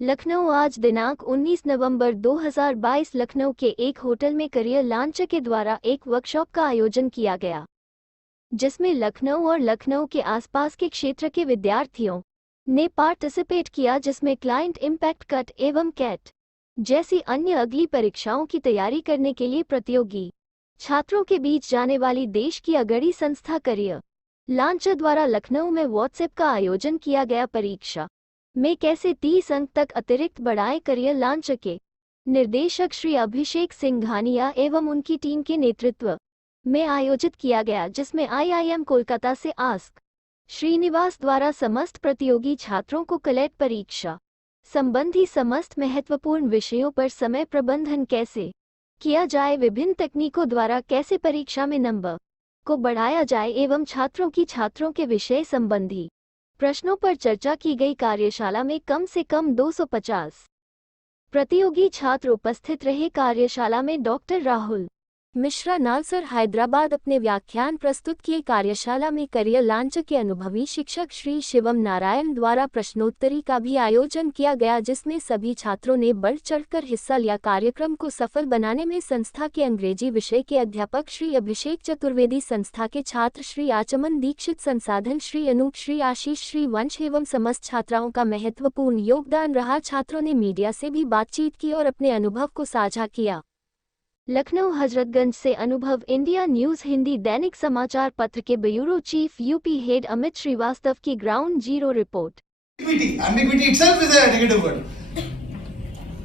लखनऊ आज दिनांक 19 नवंबर 2022 लखनऊ के एक होटल में करियर लॉन्च के द्वारा एक वर्कशॉप का आयोजन किया गया, जिसमें लखनऊ और लखनऊ के आसपास के क्षेत्र के विद्यार्थियों ने पार्टिसिपेट किया, जिसमें क्लाइंट इम्पैक्ट कट एवं कैट जैसी अन्य अगली परीक्षाओं की तैयारी करने के लिए प्रतियोगी छात्रों के बीच जाने वाली देश की अग्रणी संस्था करियर लॉन्च द्वारा लखनऊ में व्हाट्सएप का आयोजन किया गया। परीक्षा में कैसे 30 अंक तक अतिरिक्त बढ़ाए, करियर लॉन्च के निर्देशक श्री अभिषेक सिंघानिया एवं उनकी टीम के नेतृत्व में आयोजित किया गया, जिसमें IIM कोलकाता से आस्क श्रीनिवास द्वारा समस्त प्रतियोगी छात्रों को कलेट परीक्षा संबंधी समस्त महत्वपूर्ण विषयों पर समय प्रबंधन कैसे किया जाए, विभिन्न तकनीकों द्वारा कैसे परीक्षा में नंबर को बढ़ाया जाए एवं छात्रों के विषय संबंधी प्रश्नों पर चर्चा की गई। कार्यशाला में कम से कम 250 प्रतियोगी छात्र उपस्थित रहे। कार्यशाला में डॉक्टर राहुल मिश्रा नालसर हैदराबाद अपने व्याख्यान प्रस्तुत किए। कार्यशाला में करियर लॉन्च के अनुभवी शिक्षक श्री शिवम नारायण द्वारा प्रश्नोत्तरी का भी आयोजन किया गया, जिसमें सभी छात्रों ने बढ़ चढ़कर हिस्सा लिया। कार्यक्रम को सफल बनाने में संस्था के अंग्रेजी विषय के अध्यापक श्री अभिषेक चतुर्वेदी, संस्था के छात्र श्री आचमन दीक्षित, संसाधन श्री अनूप, श्री आशीष, श्री वंश एवं समस्त छात्राओं का महत्वपूर्ण योगदान रहा। छात्रों ने मीडिया से भी बातचीत की और अपने अनुभव को साझा किया। लखनऊ हजरतगंज से अनुभव, इंडिया न्यूज हिंदी दैनिक समाचार पत्र के bureau chief UP head Amit Shrivastava की ground zero report. Ambiguity itself is a negative word.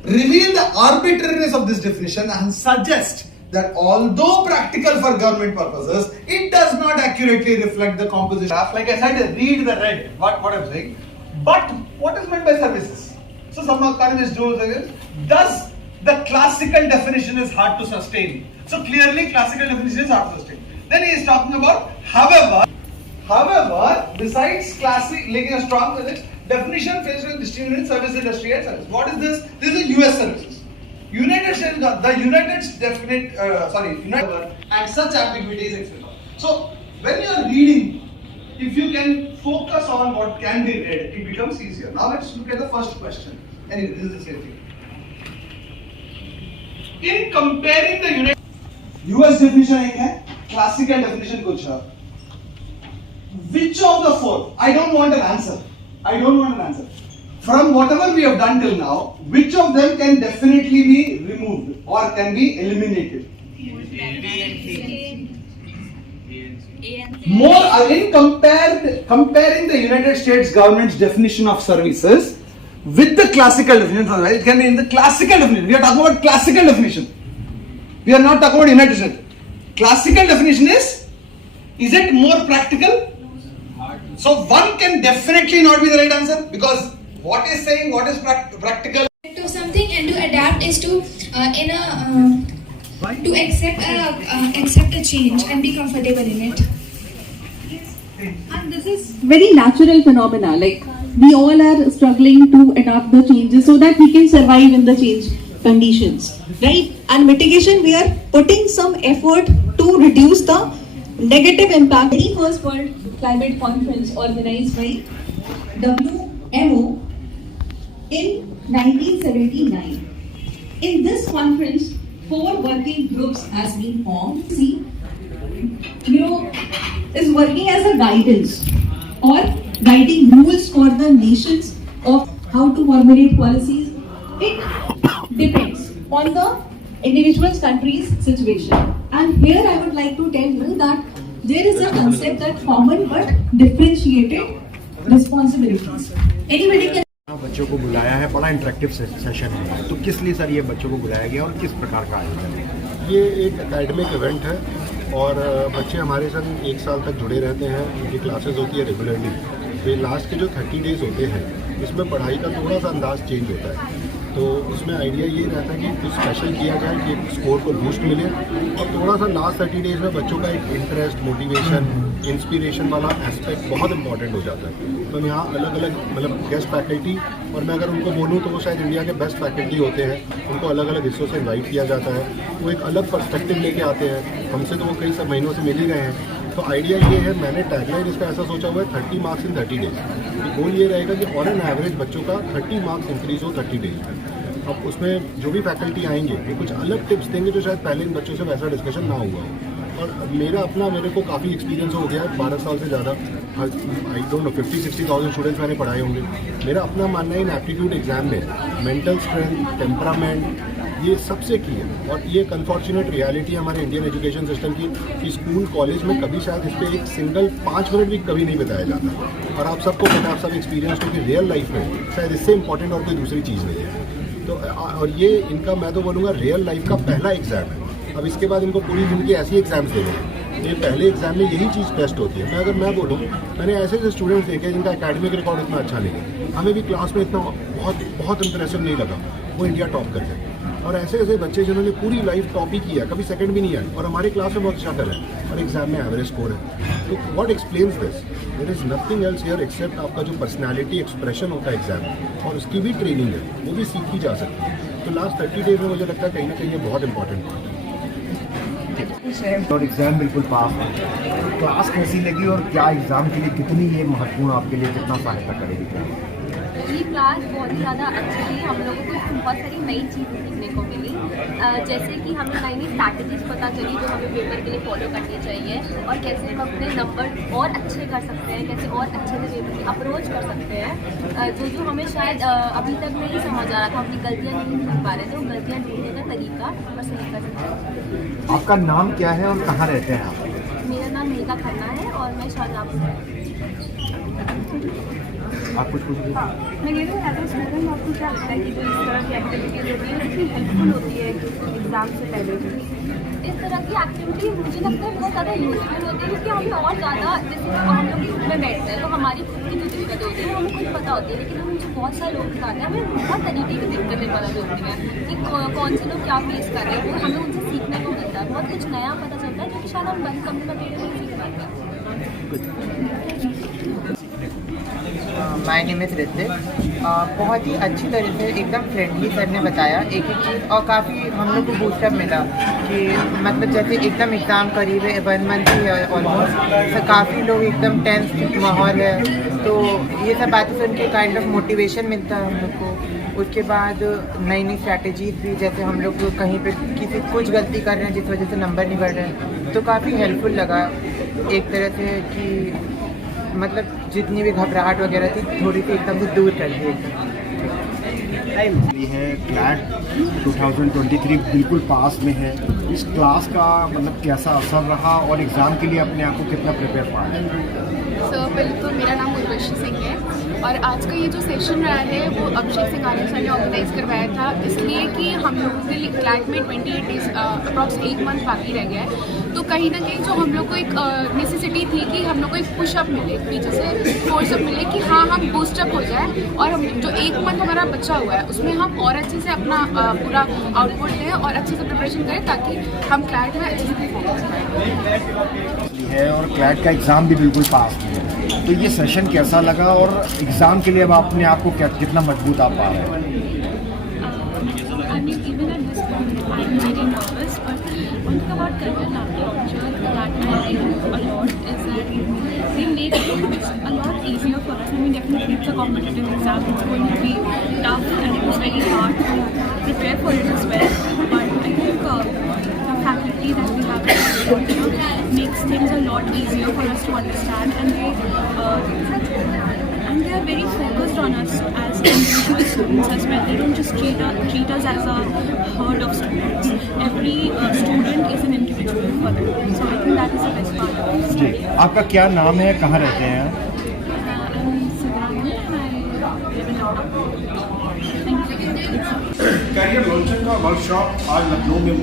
Reveal the arbitrariness of this definition and suggest that although practical for government purposes, it does not accurately reflect the composition. Like I said, read the red, what I'm saying. But what is meant by services? So some economists do say, does the classical definition is hard to sustain. So clearly classical definition is hard to sustain. Then he is talking about however, besides classic, making a strong definition faced with distributed service industry and service. What is this? This is US services. United States, the United definite, and such ambiguity is explained. So when you are reading, if you can focus on what can be read, it becomes easier. Now let's look at the first question. Anyway, this is the same thing. In comparing the US definition एक है, classical definition कुछ है. Which of the four? I don't want an answer. From whatever we have done till now, which of them can definitely be removed or can be eliminated? More in comparing the United States government's definition of services with the classical definition, it can be in the classical definition. We are talking about classical definition. We are not talking about United States. Classical definition is it more practical? So one can definitely not be the right answer, because what is saying what is practical? To something and to adapt is to accept a change and be comfortable in it. And this is very natural phenomena. Like we all are struggling to adapt the changes so that we can survive in the change conditions, right? And mitigation, we are putting some effort to reduce the negative impact. Very first World Climate Conference organized by WMO in 1979. In this conference, 4 working groups has been formed. Is working as a guidance or guiding rules for the nations of how to formulate policies. It depends on the individual country's situation. And here I would like to tell you that there is a concept that common but differentiated responsibilities. Anybody can बच्चों को बुलाया है, बड़ा interactive session है, तो किस लिए sir ये बच्चों को बुलाया गया और किस प्रकार का आयोजन है? ये एक एकेडमिक इवेंट है और बच्चे हमारे साथ 1 साल तक जुड़े रहते हैं। उनकी क्लासेस होती है रेगुलरली। तो लास्ट के जो 30 डेज होते हैं, इसमें पढ़ाई का थोड़ा सा अंदाज चेंज होता है। तो उसमें आइडिया ये रहता है कि कुछ स्पेशल किया जाए कि स्कोर को बूस्ट मिले और थोड़ा सा लास्ट 30 डेज में बच्चों का एक इंटरेस्ट, मोटिवेशन, इंस्पिरेशन वाला एस्पेक्ट बहुत इंपॉर्टेंट हो जाता है। तो यहाँ अलग अलग गेस्ट फैकल्टी, और मैं अगर उनको बोलूँ तो वो शायद इंडिया के बेस्ट फैकल्टी होते हैं, उनको अलग अलग हिस्सों से इन्वाइट किया जाता है। वो एक अलग पर्सपेक्टिव लेके आते हैं, हमसे तो वो कई महीनों से मिल ही गए हैं। तो आइडिया ये है, मैंने टैगलाइन इसका ऐसा सोचा हुआ है 30 मार्क्स इन 30 डेज। गोल ये रहेगा कि ऑन एन एवरेज बच्चों का 30 मार्क्स इंक्रीज हो 30 डेज में। अब उसमें जो भी फैकल्टी आएंगे वो कुछ अलग टिप्स देंगे जो शायद पहले इन बच्चों से वैसा डिस्कशन ना हुआ हो। और मेरे को काफ़ी एक्सपीरियंस हो गया है, 12 साल से ज़्यादा, आई डोंट नो 50-60,000 स्टूडेंट्स मैंने पढ़ाए होंगे। मेरा अपना मानना है इन एप्टीट्यूड एग्जाम में मेंटल स्ट्रेंथ, टेम्परामेंट, ये सबसे की है। और ये एक अनफॉर्चुनेट रियलिटी है हमारे इंडियन एजुकेशन सिस्टम की कि स्कूल कॉलेज में कभी शायद इस पर एक सिंगल 5 मिनट भी कभी नहीं बताया जाता। और आप सबको पता है, आप सब एक्सपीरियंस हो कि रियल लाइफ में शायद इससे इंपॉर्टेंट और कोई दूसरी चीज़ नहीं है। तो और ये इनका मैं तो बोलूँगा रियल लाइफ का पहला एग्ज़ाम है। अब इसके बाद इनको पूरी जिंदगी ऐसी एग्जाम्स देने हैं। ये पहले एग्जाम में यही चीज़ टेस्ट होती है। अगर मैं बोलूँ, मैंने ऐसे ऐसे स्टूडेंट्स देखे जिनका एकेडमिक रिकॉर्ड इतना अच्छा नहीं है, हमें भी क्लास में इतना बहुत इंप्रेसिव नहीं लगा, वो इंडिया टॉप कर गए। और ऐसे ऐसे बच्चे जिन्होंने पूरी लाइफ टॉप ही किया, कभी सेकंड भी नहीं आए, और हमारे क्लास में बहुत अच्छा कर रहे हैं और एग्जाम में एवरेज स्कोर है। तो what explains this? There is nothing else here except आपका जो पर्सनैलिटी एक्सप्रेशन होता है एग्जाम में, और उसकी भी ट्रेनिंग है, वो भी सीखी जा सकती है। तो लास्ट 30 डेज में मुझे लगता है कहीं ना कहीं ये बहुत इंपॉर्टेंट है। और एग्ज़ाम बिल्कुल पास है। क्लास कैसी लगी और क्या एग्ज़ाम के लिए कितनी ये महत्वपूर्ण, आपके लिए कितना सहायता करेगी? ये क्लास बहुत ही ज़्यादा अच्छी थी। हम लोगों को बहुत सारी नई चीज़ें सीखने को मिली, जैसे कि हमें नई नई स्ट्रैटेजीज पता चली जो हमें पेपर के लिए फॉलो करनी चाहिए, और कैसे हम अपने नंबर और अच्छे कर सकते हैं, कैसे और अच्छे से पेपर की अप्रोच कर सकते हैं। जो हमें शायद अभी तक नहीं समझ आ रहा था, अपनी गलतियाँ नहीं ढूंढ पा रहे थे, वो गलतियाँ ढूंढने का तरीका और सही कर सकते हैं। आपका नाम क्या है और कहाँ रहते हैं आप? मेरा नाम मेघा खन्ना है और मैं शाहजहाँपुर से। आप कुछ पूछ रहे थे? मैं ये तो एज अ स्टूडेंट आपको क्या लगता है कि जो इस तरह की एक्टिविटीज़ होती है कितनी हेल्पफुल होती है एग्जाम से पहले? इस तरह की एक्टिविटी मुझे लगता है बहुत ज़्यादा यूजफुल होती है, क्योंकि हमें और ज़्यादा, जैसे हम लोग ग्रुप में बैठते हैं तो हमारी खुद की जो दिक्कतें होती है वो हमें खुद पता होती है, लेकिन हम जो बहुत सारे लोग बताते हैं हमें बहुत तरीके की दिक्कतें पता चलती हैं कि कौन से लोग क्या फेस कर रहे हैं, वो हमें उनसे सीखने को मिलता है, बहुत कुछ नया पता चलता है जो कि शायद हम बंद कमरे में बैठे नहीं सीख पाते। My name is Hrithik. बहुत ही अच्छी तरह से एकदम फ्रेंडली सर ने बताया एक एक चीज़, और काफ़ी हम लोग को बूस्टअप मिला कि मतलब जैसे एकदम एग्ज़ाम करीब है, 1 मंथ ही है ऑलमोस्ट, तो काफ़ी लोग एकदम टेंस माहौल है, तो ये सब बातें सुन के काइंड ऑफ मोटिवेशन मिलता है हम लोग को। उसके बाद नई नई स्ट्रैटेजीज भी, जैसे हम लोग कहीं पे किसी कुछ गलती कर रहे हैं जिस वजह से नंबर नहीं बढ़ रहे हैं, तो काफ़ी हेल्पफुल लगा एक तरह से कि मतलब जितनी भी घबराहट वगैरह थी थोड़ी सी एकदम से दूर कर दी। ये है क्लैट 2023 बिल्कुल पास में है। इस क्लास का मतलब कैसा असर रहा और एग्ज़ाम के लिए अपने आप को कितना प्रिपेयर पा रहे हैं? सर पहले तो मेरा नाम उर्वशी सिंह है, और आज का ये जो सेशन रहा है वो अभिषेक सिंघानिया सर ने ऑर्गेनाइज करवाया था, इसलिए कि हम लोगों के लिए क्लैट में 28 डेज अप्रॉक्स 1 मंथ बाकी रह गया है। तो कहीं ना कहीं जो हम लोग को एक नेसेसिटी थी कि हम लोग को एक पुशअप मिले, पीछे से फोर्सअप मिले कि हाँ हम बूस्टअप हो जाए, और हम जो 1 मंथ हमारा बचा हुआ है उसमें हम और अच्छे से अपना पूरा आउटपुट दें और अच्छे से प्रिपरेशन करें ताकि हम क्लैट में अच्छे से परफॉर्म है। और क्लैट का एग्ज़ाम भी बिल्कुल पास में है, तो ये सेशन कैसा लगा और एग्ज़ाम के लिए अब अपने आप को कितना मजबूत आप पा रहे हैं? about career architecture that I like a lot is that they make it a lot easier for us. I mean, definitely it's a competitive exam. It's going to be tough and it's very hard to prepare for it as well. But I think the faculty that we have at agriculture makes things a lot easier for us to understand, and they are very focused on us as individual students as well. They don't just treat us as a herd of students. Every student is an individual for them. So I think that is the best part of it. जी, आपका क्या नाम है, कहाँ रहते हैं? I'm Siddharth. I live in London. Thank you. Career launcher का workshop आज लखनऊ में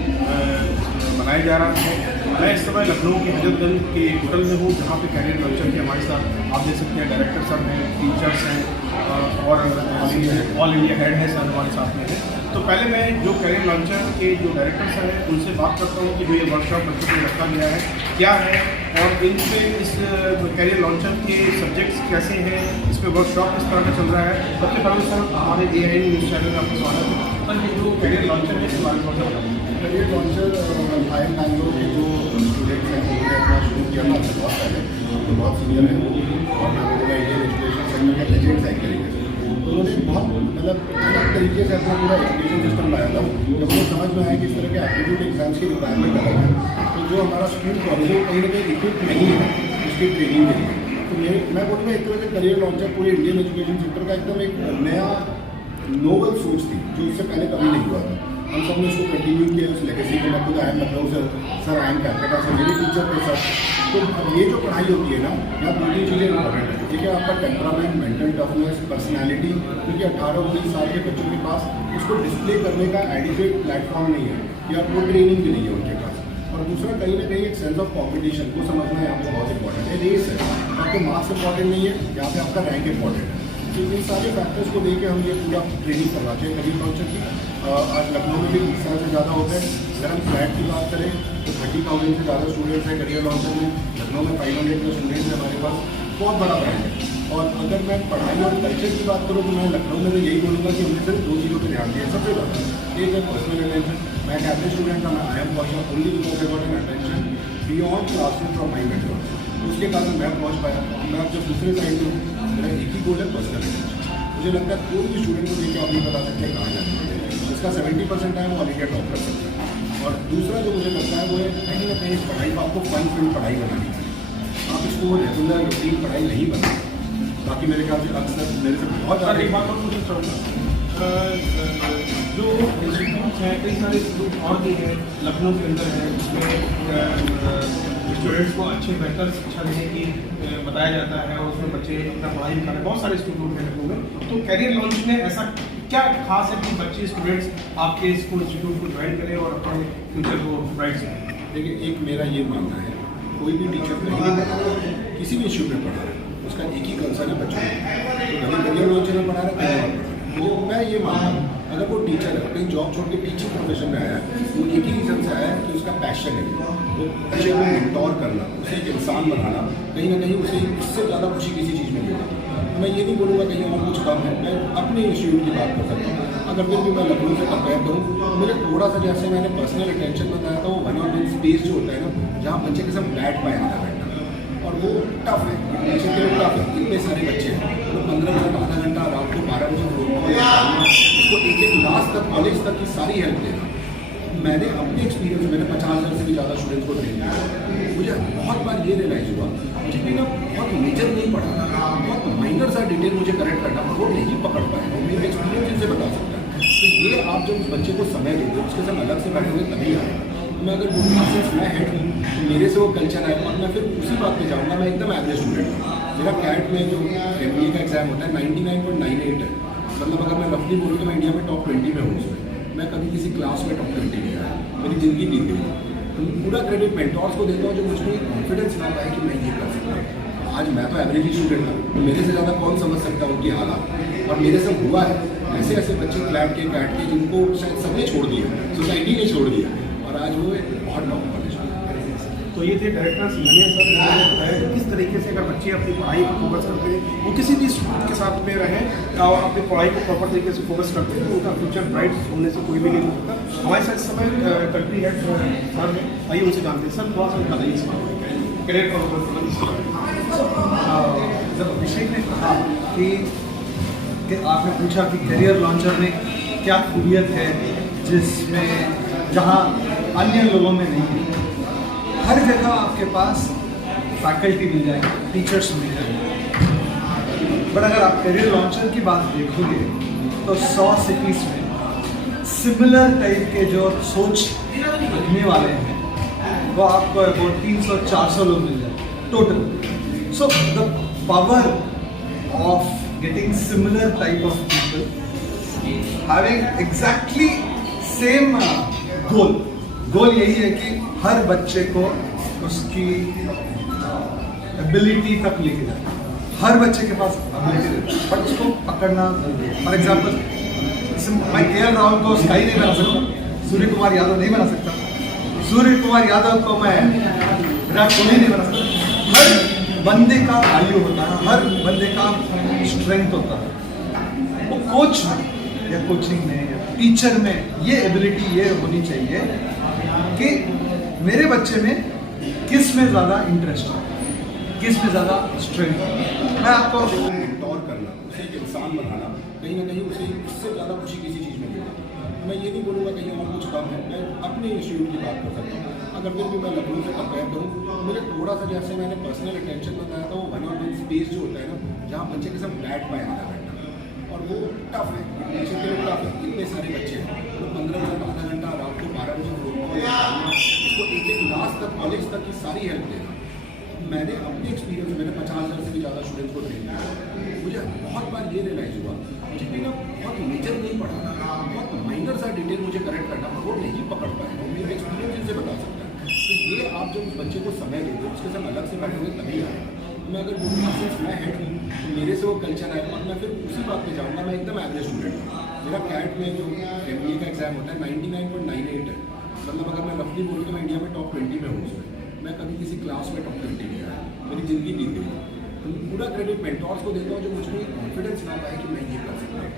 मनाया जा रहा है। मैं इस समय लखनऊ के हजरतगंज के होटल में हूँ, जहाँ पे कैरियर लॉन्चर के हमारे साथ आप देख सकते हैं डायरेक्टर साहब हैं, टीचर्स हैं और ऑल इंडिया हेड है सर हमारे साथ में है। तो पहले मैं जो कैरियर लॉन्चर के जो डायरेक्टर सर हैं उनसे बात करता हूँ कि भैया वर्कशॉप बच्चों के लिए रखा गया है क्या है, और इन पे इस कैरियर लॉन्चर के सब्जेक्ट्स कैसे हैं, इस पर वर्कशॉप किस तरह का चल रहा है। सबसे पहले सर हमारे AIN न्यूज़ चैनल में आपका स्वागत है। सर ये जो कैरियर लॉन्चर है इसके बारे में बताइए। कैरियर लॉन्चर IIM बैंगलोर के जो स्टूडेंट्स हैं उन्होंने अपना शुरू किया था बहुत पहले, तो बहुत सीनियर है और मैं बोलूँगा इंडियन एजुकेशन अंदर का लेजेंड्स एक्ट करेंगे। तो उन्होंने बहुत मतलब अलग तरीके से अपना पूरा एजुकेशन सिस्टम लाया था। जब उन्हें समझ में आया कि इस तरह के एप्टीट्यूड एग्जाम्स की रिक्वायरमेंट अलग है, तो जो हमारा स्कूल कॉलेज है कहीं ना कहीं इक्विप नहीं है उसकी ट्रेनिंग के लिए। तो मैं बोलूँगा एक तरह से करियर लॉन्चर पूरे इंडियन एजुकेशन सेक्टर का एकदम एक नया नोबल सोच थी जो इससे पहले कभी नहीं हुआ था। हम सब ने इसको कंटिन्यू किया, उस लेगेसी को। मैं खुद I am Lucknow sir I am Calcutta से, मेरे टीचर के साथ। तो ये जो पढ़ाई होती है ना, यहाँ 2-3 चीज़ें इंपॉर्टेंट है। ठीक है, आपका टेम्परामेंट, मेंटल टफनेस, पर्सनैलिटी, क्योंकि 18-19 साल के बच्चों के पास उसको डिस्प्ले करने का एडिक्वेट प्लेटफॉर्म नहीं है या वो ट्रेनिंग भी नहीं है उनके पास। और दूसरा कहीं ना कहीं एक सेंस ऑफ कॉम्पिटिशन को समझना यहाँ पे बहुत इंपॉर्टेंट है। रेस है, आपके मार्क्स इंपॉर्टेंट नहीं है, यहाँ पे आपका रैंक इंपॉर्टेंट है। तो इन सारे फैक्टर्स को लेकर हम ये पूरा ट्रेनिंग करवाते हैं करियर लॉन्चर की। आज लखनऊ में भी 20 साल से ज़्यादा हो गए। अगर हम फ्लैट की बात करें तो 30,000 से ज़्यादा स्टूडेंट्स हैं करियर लॉन्चर में। लखनऊ में 500 प्लस स्टूडेंट्स हैं हमारे पास, बहुत बड़ा ब्रांड है। और अगर मैं पढ़ाई और कल्चर की बात करूँ तो मैं लखनऊ में भी यही बोलूँगा कि हमने सिर्फ 2 चीज़ों पर ध्यान दिया सबसे ज़्यादा। एक है पर्सनल अटेंशन। मैं एक एवरेज स्टूडेंट था, मैं आई एम पहुँचा only because I got an attention beyond classes from my mentors. उसके कारण मैं पहुँच पाया। मैं जब दूसरे साइड में मेरा एक ही गोल है, पर्सनल अटेंशन। मुझे लगता है कोई भी स्टूडेंट को देख के आप नहीं बता सकते कहाँ जाना है। जिसका 70% है वो ऑल इंडिया टॉप कर सकता है। और दूसरा जो मुझे लगता है वो है कहीं ना कहीं पढ़ाई को आपको फन फील्ड पढ़ाई बनानी चाहिए। आप इसको रेगुलर रूटीन पढ़ाई नहीं बना। बाकी मेरे ख्याल से अक्सर मेरे से बहुत ज़्यादा एक बात और पूछना चाहूँगा, जो इंस्टीट्यूट हैं कई सारे इंस्टीट्यूट और भी हैं लखनऊ के अंदर है, जिसमें स्टूडेंट्स को अच्छे बेहतर शिक्षा देने की बताया जाता है और उसमें बच्चे अपना पढ़ाई कर रहे हैं। बहुत सारे इंस्टीट्यूट हैं लखनऊ में। तो कैरियर लॉन्च में ऐसा क्या खास है कि बच्चे स्टूडेंट्स आपके स्कूल इंस्टीट्यूट को ज्वाइन करें और अपने फ्यूचर को ब्राइट करें? देखिए, एक मेरा ये मानना है, कोई भी टीचर कहीं भी पढ़ा रहा है, किसी भी इंस्टीट्यूट में पढ़ा रहा है, उसका एक ही कंसर्न है बच्चों को। तो कभी करियर लॉन्चर में पढ़ा रहा है, कहीं और पढ़ा रहा है। तो मैं ये मानता हूँ अगर वो टीचर है, कहीं जॉब छोड़ के टीचिंग प्रोफेशन में आया है, वो एक ही रीज़न से आया है कि उसका पैशन है वो बच्चे को मेंटोर करना, उसे एक इंसान बनाना। कहीं ना कहीं उसे इससे ज़्यादा खुशी किसी चीज़ में नहीं होती। मैं ये नहीं बोलूँगा कहीं और कुछ कम है। मैं अपने इंस्टीट्यूट की बात कर सकता हूँ। अगर फिर भी मैं लखनऊ से कंपेयर करूँ तो मुझे थोड़ा सा, जैसे मैंने पर्सनल अटेंशन बताया था, वो 1-on-1 स्पेस जो होता है ना, जहाँ बच्चे के साथ बैठ पाए आधा घंटा, और वो टफ है, बच्चे के लिए टफ है। इतने सारे बच्चे हैं, तो 15 मिनट आधा घंटा रात को 12 बजे उसको एक क्लास तक, कॉलेज तक की सारी हेल्प देना। मैंने अपने एक्सपीरियंस, मैंने 50,000 से भी ज़्यादा स्टूडेंट्स को ट्रेन किया। मुझे बहुत बार ये रियलाइज़ हुआ मुझे भी ना बहुत मेजर नहीं पढ़ा, बहुत माइनर सा डिटेल मुझे करेक्ट करना, वो नहीं पकड़ पाए। वो मेरा एक्सपीरियंस इनसे बता सकता है। तो ये आप जब बच्चे को समय देंगे, उसके साथ अलग से बैठोगे तभी आएगा। मैं अगर बोलूँ सिर्फ मैं हेड हूँ तो मेरे से वो कल्चर आएगा और मैं फिर उसी बात पे जाऊँगा। मैं एकदम एवरेज स्टूडेंट हूँ। मेरा कैट में जो MBA का एग्जाम होता है 99.98 है। मतलब अगर मैं रफली बोलूँ तो मैं इंडिया में टॉप 20 में हूँ उसमें। मैं कभी किसी क्लास में टॉप 20 नहीं आया, मेरी ज़िंदगी बीत गई। तो पूरा क्रेडिट मेंटोर्स को देता हूँ जो मुझको कॉन्फिडेंस ला पाए कि मैं ये कर सकता हूँ। आज मैं तो एवरेज ही स्टूडेंट था, तो मेरे से ज़्यादा कौन समझ सकता है उनकी हालात। और मेरे से हुआ है ऐसे ऐसे बच्चे क्लैट के कैट के जिनको शायद सबने छोड़ दिया, सोसाइटी ने छोड़ दिया, और आज वो बहुत टॉप कॉलेज में। तो ये थे डायरेक्टर सिंघानिया सर, जिन्होंने बताया कि किस तरीके से अगर बच्चे अपनी पढ़ाई पर फोकस करते हैं, वो किसी भी स्टूडेंट के साथ में रहें और अपनी पढ़ाई को प्रॉपर तरीके से फोकस करते हैं, तो उनका फ्यूचर ब्राइट होने से कोई भी नहीं होता। हमारे साथ इस समय कंट्री हेड सर हैं, आइए उनसे जानते हैं। सर थोड़ा सा बताइए इस बारे में करियर जब अभिषेक ने कहा कि आपने पूछा कि करियर लॉन्चर में क्या खूबियत है जिसमें जहाँ अन्य लोगों में नहीं है। हर जगह आपके पास फैकल्टी मिल जाएंगे, टीचर्स मिल जाएंगे, बट अगर आप करियर लॉन्चर की बात देखोगे तो 100 सिटीज़ में सिमिलर टाइप के जो सोच रखने वाले हैं वो आपको अबाउट 300-400 लोग मिल जाए total. So the power of getting similar type of people, having exactly same goal यही है कि हर बच्चे को उसकी एबिलिटी तक लेके जाए। हर बच्चे के पास एबिलिटी रहती है, बट उसको पकड़ना। फॉर एग्जाम्पल, मैं KL राहुल को स्काई नहीं बना सकता, सूर्य कुमार यादव नहीं बना सकता, सूर्य कुमार यादव को मैं विराट कोहली नहीं बना सकता। हर बंदे का वैल्यू होता है, हर बंदे का स्ट्रेंथ होता है। वो कोच में या कोचिंग में या टीचर में ये एबिलिटी ये होनी चाहिए कि मेरे बच्चे में किस में ज़्यादा इंटरेस्ट है, किस में ज़्यादा स्ट्रेंथ है। मैं आपको मेंटोर करना इंसान बनाना कहीं ना कहीं उसे इससे ज़्यादा खुशी किसी चीज़ में नहीं होती। मैं ये नहीं बोलूँगा कहीं और कुछ कम है, मैं अपने इंस्टीट्यूट की बात कर सकता हूँ। अगर फिर भी मैं लखनऊ से कंपेयर करूँ, मुझे थोड़ा सा जैसे मैंने पर्सनल अटेंशन बताया था, वो 1 और 2 स्पेस जो होता है ना, जहाँ बच्चे के साथ बैठ पाए आधा घंटा, और वो टफ है, बच्चे के लिए टफ है। इतने सारे बच्चे हैं तो 15 मिनट आधा घंटा रात को 12 बजे उसको एक क्लास तक, कॉलेज तक की सारी हेल्प देना। मैंने अपने एक्सपीरियंस में, मैंने 50,000 से भी ज़्यादा स्टूडेंट्स को ट्रेन किया, मुझे बहुत बार ये रियलाइज़ हुआ मुझे कोई ना बहुत मेजर नहीं पढ़ा, बहुत माइनर सा डिटेल मुझे करेक्ट करना, वो नहीं पकड़ पाएगा, मेरे एक्सपीरियंस इनसे बता सकता है। तो ये आप जब उस बच्चे को समय देते हो, उसके साथ अलग से बैठोगे तभी आएगा। मैं अगर बोलूँगा सिर्फ मैं हेड हूँ तो मेरे से वो कल्चर आएगा, और मैं फिर उसी बात पे जाऊँगा। मैं एकदम एवरेज स्टूडेंट हूँ, मेरा कैट में जो MBA का एग्जाम होता है 99.98 है, मतलब अगर मैं रफली बोलूँ तो मैं इंडिया में टॉप 20 में हूँ उसमें। मैं कभी किसी क्लास में टॉप 20 नहीं आया, मेरी ज़िंदगी बीत गई। तो पूरा क्रेडिट मेंटोर्स को देता हूँ जो मुझे कॉन्फिडेंस ना पाए कि मैं ये कर सकता हूँ।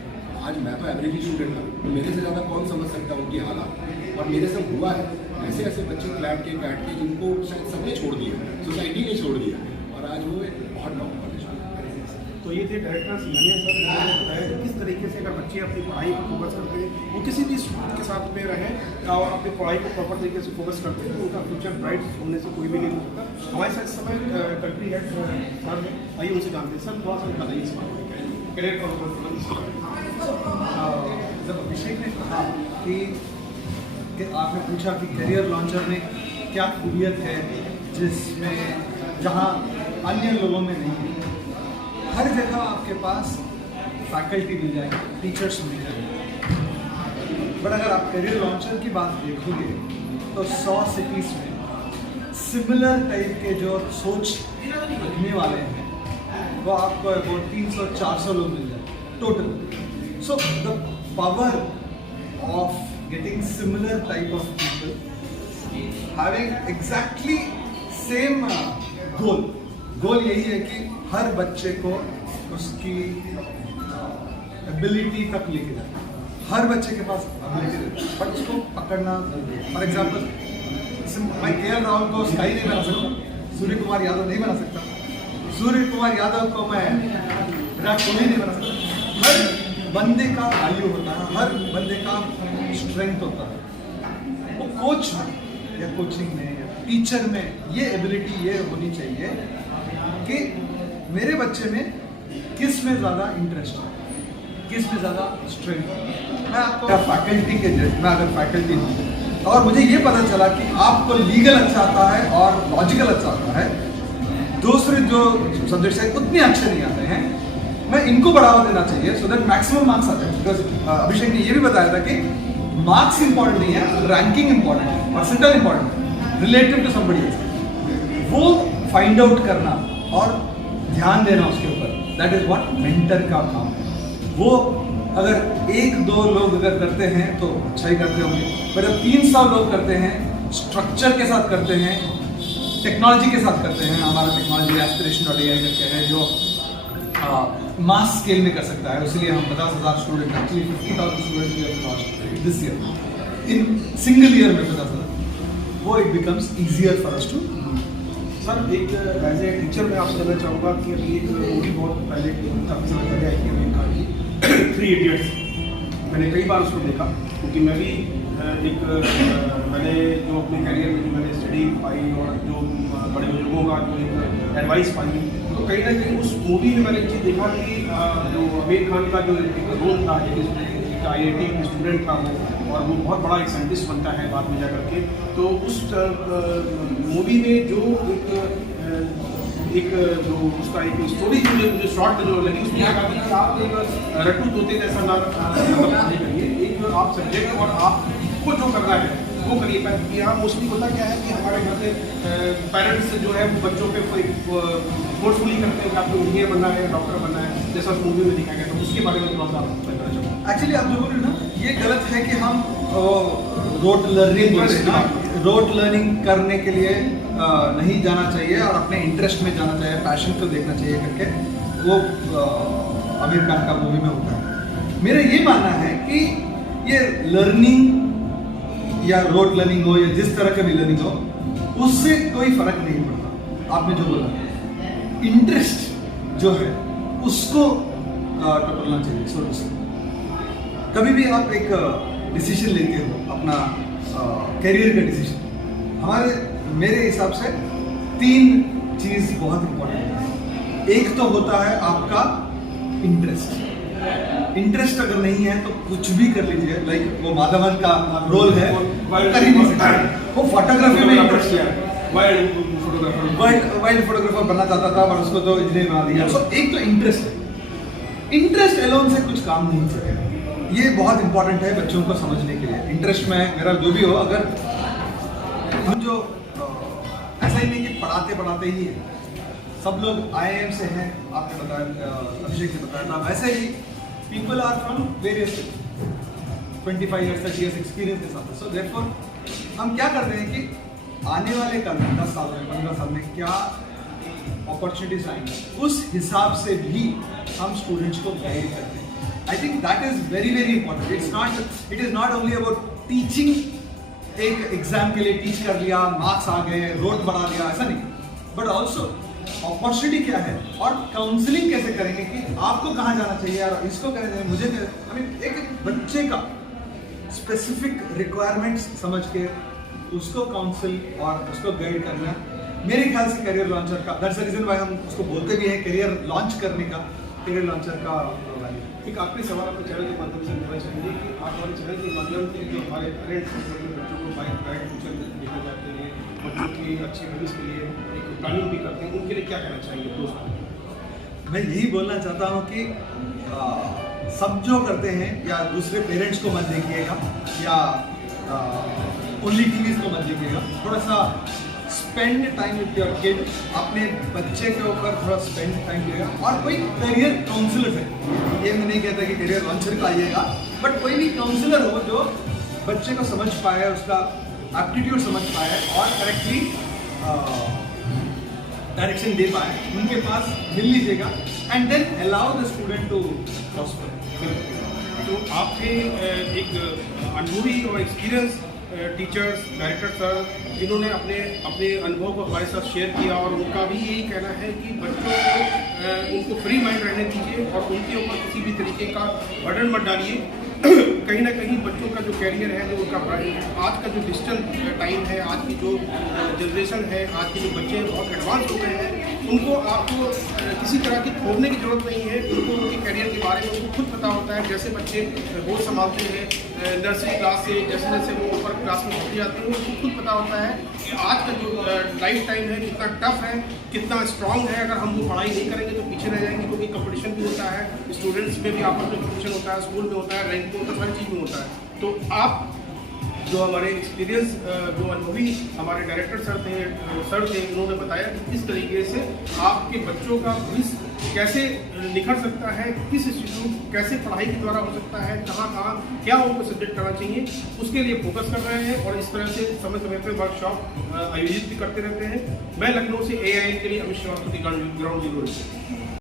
आज मैं तो एवरेज ही स्टूडेंट हूँ, तो मेरे से ज़्यादा कौन समझ सकता है उनकी हालात, और मेरे से हुआ है ऐसे ऐसे बच्चे क्लैट के कैट के जिनको शायद सबने छोड़ दिया, सोसाइटी ने छोड़ दिया, और आज वो बहुत टॉप कॉलेज में। तो ये थे डायरेक्टर सिंघानिया सर, जिन्होंने बताया कि किस तरीके से अगर बच्चे अपनी पढ़ाई पर फोकस करते हैं, वो किसी भी स्टूडेंट के साथ में रहें और अपनी पढ़ाई को प्रॉपर तरीके से फोकस करते हैं, तो उनका फ्यूचर ब्राइट होने से कोई भी नहीं हो सकता। हमारे साथ इस समय कंट्री हेड सर हैं, आइए उनसे जानते हैं। सर थोड़ा सा बताइए इस बारे में, करियर जब अभिषेक ने कहा कि आपने पूछा कि करियर लॉन्चर में क्या खूबियत है जिसमें जहाँ अन्य लोगों में नहीं है। हर जगह आपके पास फैकल्टी मिल जाएंगे, टीचर्स मिल जाएंगे, बट अगर आप करियर लॉन्चर की बात देखोगे तो 100 सिटीज़ में सिमिलर टाइप के जो सोच रखने वाले हैं वो आपको वो 300-400 लोग मिल जाए total. So the power of getting similar type of people having exactly same goal यही है कि हर बच्चे को उसकी एबिलिटी तक लेके जाए। हर बच्चे के पास एबिलिटी रहती है, बट उसको पकड़ना जरूरी है। फॉर एग्जाम्पल मैं KL राहुल को स्काई नहीं बना सकता, सूर्य कुमार यादव नहीं बना सकता, सूर्य कुमार यादव को मैं विराट कोहली नहीं बना सकता। हर बंदे का वैल्यू होता है, हर बंदे का स्ट्रेंथ होता है। वो कोच में या कोचिंग में या टीचर में ये एबिलिटी ये होनी चाहिए कि मेरे बच्चे में किस में ज़्यादा इंटरेस्ट है, किस में ज़्यादा स्ट्रेंथ है। मैं आपको फैकल्टी के जज, मैं अगर फैकल्टी हूँ और मुझे ये पता चला कि आपको लीगल अच्छा आता है और लॉजिकल अच्छा आता है, दूसरे जो सब्जेक्ट्स हैं उतने अच्छे नहीं आते हैं, मैं इनको बढ़ावा देना चाहिए सो दैट मैक्सिमम मार्क्स आते हैं। बिकॉज अभिषेक ने ये भी बताया था कि मार्क्स इंपॉर्टेंट नहीं है, रैंकिंग इंपॉर्टेंट है, परसेंटाइल इंपॉर्टेंट है, रिलेटिव टू समबडी एल्स। वो फाइंड आउट करना और ध्यान देना उसके ऊपर, दैट इज व्हाट मेंटर का काम है। वो अगर 1-2 लोग अगर करते हैं तो अच्छा ही करते होंगे, बट अब 300 लोग करते हैं, स्ट्रक्चर के साथ करते हैं, टेक्नोलॉजी के साथ करते हैं। हमारा टेक्नोलॉजी एस्पिरेशन.ai करके है जो मास स्केल में कर सकता है, इसलिए हम 50,000 student, actually 50,000 student this year, in single year में 50,000, वो it becomes easier for us too. Sir एक एज ए टीचर मैं आपसे जानना चाहूँगा कि अभी एक मूवी बहुत पहले काफ़ी समय पहले आई थी अमीर खान की 3 इडियट्स, मैंने कई बार उसको देखा क्योंकि मैं भी मैंने जो अपने करियर में जो मैंने स्टडी पाई और जो बड़े बुजुर्गों का जो एक एडवाइस पाई, तो कहीं ना कहीं उस मूवी में मैंने एक चीज़ देखा कि जो आमिर खान का जो एक रोल था, एक IIT स्टूडेंट था वो, और वो बहुत बड़ा एक साइंटिस्ट बनता है बाद में जाकर के। तो उस मूवी में जो एक जो उसका एक स्टोरी जो शॉर्ट जो लगी उसमें कहा कि आप एक रट्टू तोते जैसा ना करिए, एक आप सब्जेक्ट और आपको जो करना है वो करिए। क्योंकि यहाँ मोस्टली होता क्या है कि हमारे घर में पेरेंट्स जो है वो बच्चों पे फोर्सफुली करते हैं कि आपको इंजीनियर बनना है, डॉक्टर बनना है, जैसा उस मूवी में दिखाया गया। तो उसके बारे में थोड़ा सा आप बताना चाहूँगा। एक्चुअली आप जो बोल रहे हो ना, ये गलत है कि हम रोट लर्निंग रोट लर्निंग करने के लिए नहीं जाना चाहिए और अपने इंटरेस्ट में जाना चाहिए, पैशन को देखना चाहिए करके वो आमिर खान का मूवी में होता है। मेरा ये मानना है कि ये लर्निंग या रोट लर्निंग हो या जिस तरह का भी लर्निंग हो, उससे कोई फर्क नहीं पड़ता। आपने जो बोला इंटरेस्ट जो है उसको टोटलना चाहिए। सो कभी भी आप एक डिसीजन लेते हो अपना करियर का डिसीजन, मेरे हिसाब से 3 चीज़ बहुत इम्पोर्टेंट है। एक तो होता है आपका इंटरेस्ट अगर नहीं है तो कुछ भी कर लीजिए, लाइक वो माधवन का रोल है, कर ही नहीं सकता। वो फोटोग्राफी में इंटरेस्ट है, वाइल्ड फोटोग्राफर बनना चाहता था पर उसको तो इंजीनियर बना दिया। सो एक तो इंटरेस्ट एलोन से कुछ काम नहीं चलेगा। ये बहुत इंपॉर्टेंट है बच्चों को समझने के लिए। इंटरेस्ट में मेरा जो भी हो, अगर हम जो ऐसा ही नहीं कि पढ़ाते ही है, सब लोग IIM से हैं, आपने बताया, अभिषेक ने बताया था, वैसे ही people are from various 25 years 30 years experience के साथ। सो देयरफॉर हम क्या करते हैं कि आने वाले कल 10 साल में 15 साल में क्या अपॉर्चुनिटीज आएंगी, उस हिसाब से भी हम स्टूडेंट्स को गाइड करते हैं। I think that is very very important. It is not only about teaching, एक एग्जाम के लिए टीच कर लिया, मार्क्स आ गए, रोड बना दिया, ऐसा नहीं, बट ऑल्सो अपॉर्चुनिटी क्या है और काउंसलिंग कैसे करेंगे कि आपको कहाँ जाना चाहिए और इसको करना चाहिए, मुझे एक बच्चे का स्पेसिफिक रिक्वायरमेंट्स समझ के उसको काउंसिल और उसको गाइड करना मेरे ख्याल से करियर लॉन्चर का, दैट्स द रीजन व्हाई हम उसको बोलते भी हैं करियर लॉन्च करने का, करियर लॉन्चर का वैल्यू। एक आखिरी सवाल अपने चैनल के माध्यम से लेना चाहेंगे कि आप हमारे चैनल के माध्यम से जो हमारे पेरेंट्स बच्चों को ब्राइट फ्यूचर देखना चाहते हैं, बच्चों की अच्छी भविष्य के लिए एक प्लानिंग भी करते हैं, उनके लिए क्या कहना चाहेंगे दोस्तों? मैं यही बोलना चाहता हूँ कि सब जो करते हैं या दूसरे पेरेंट्स को मत देखिएगा या ओनली टीवीज को मत देखिएगा, थोड़ा सा spend time with your kid, अपने बच्चे के ऊपर थोड़ा स्पेंड टाइम दिएगा। और कोई करियर काउंसलर है, ये मैं नहीं कहता कि करियर लॉन्चर का आइएगा, बट कोई भी काउंसलर हो जो बच्चे को समझ पाए, उसका एप्टीट्यूड समझ पाए और करेक्टली डायरेक्शन दे पाए, उनके पास मिल लीजिएगा and then allow the student to prosper. तो आपके एक अनुभवी और एक्सपीरियंस टीचर्स, डायरेक्टर सर, जिन्होंने अपने अनुभव को हमारे साथ शेयर किया और उनका भी यही कहना है कि बच्चों को उनको फ्री माइंड रहने दीजिए और उनके ऊपर किसी भी तरीके का बर्डन मत डालिए। कहीं ना कहीं बच्चों का जो कैरियर है, जो उनका आज का जो डिजिटल टाइम है, आज की जो जनरेशन है, आज के जो बच्चे बहुत एडवांस हो गए हैं, उनको आपको किसी तरह की थोपने की जरूरत नहीं है। उनको उनके कैरियर के बारे में उनको खुद पता होता है। जैसे बच्चे बोर्ड संभालते हैं नर्सरी क्लास से, जैसे जैसे वो ऊपर क्लास में होते जाते हैं, उनको खुद पता होता है कि आज का जो लाइफ टाइम है कितना टफ है, कितना स्ट्रॉन्ग है। अगर हम वो पढ़ाई नहीं करेंगे तो पीछे रह जाएंगे, क्योंकि कंपटीशन भी होता है, स्टूडेंट्स में भी आपस में कंपटीशन होता है, स्कूल में होता है, रैंक में होता है, हर चीज़ में होता है। तो आप जो हमारे एक्सपीरियंस जो अनुभवी हमारे डायरेक्टर सर थे, उन्होंने बताया कि किस तरीके से आपके बच्चों का भविष्य कैसे निखर सकता है, किस इंस्टीट्यूट कैसे पढ़ाई के द्वारा हो सकता है, कहाँ क्या उनको सब्जेक्ट करना चाहिए, उसके लिए फोकस कर रहे हैं और इस तरह से समय समय पर वर्कशॉप आयोजित भी करते रहते हैं। मैं लखनऊ से AIN के लिए अमित श्रीवास्तव की ग्राउंड जीरो।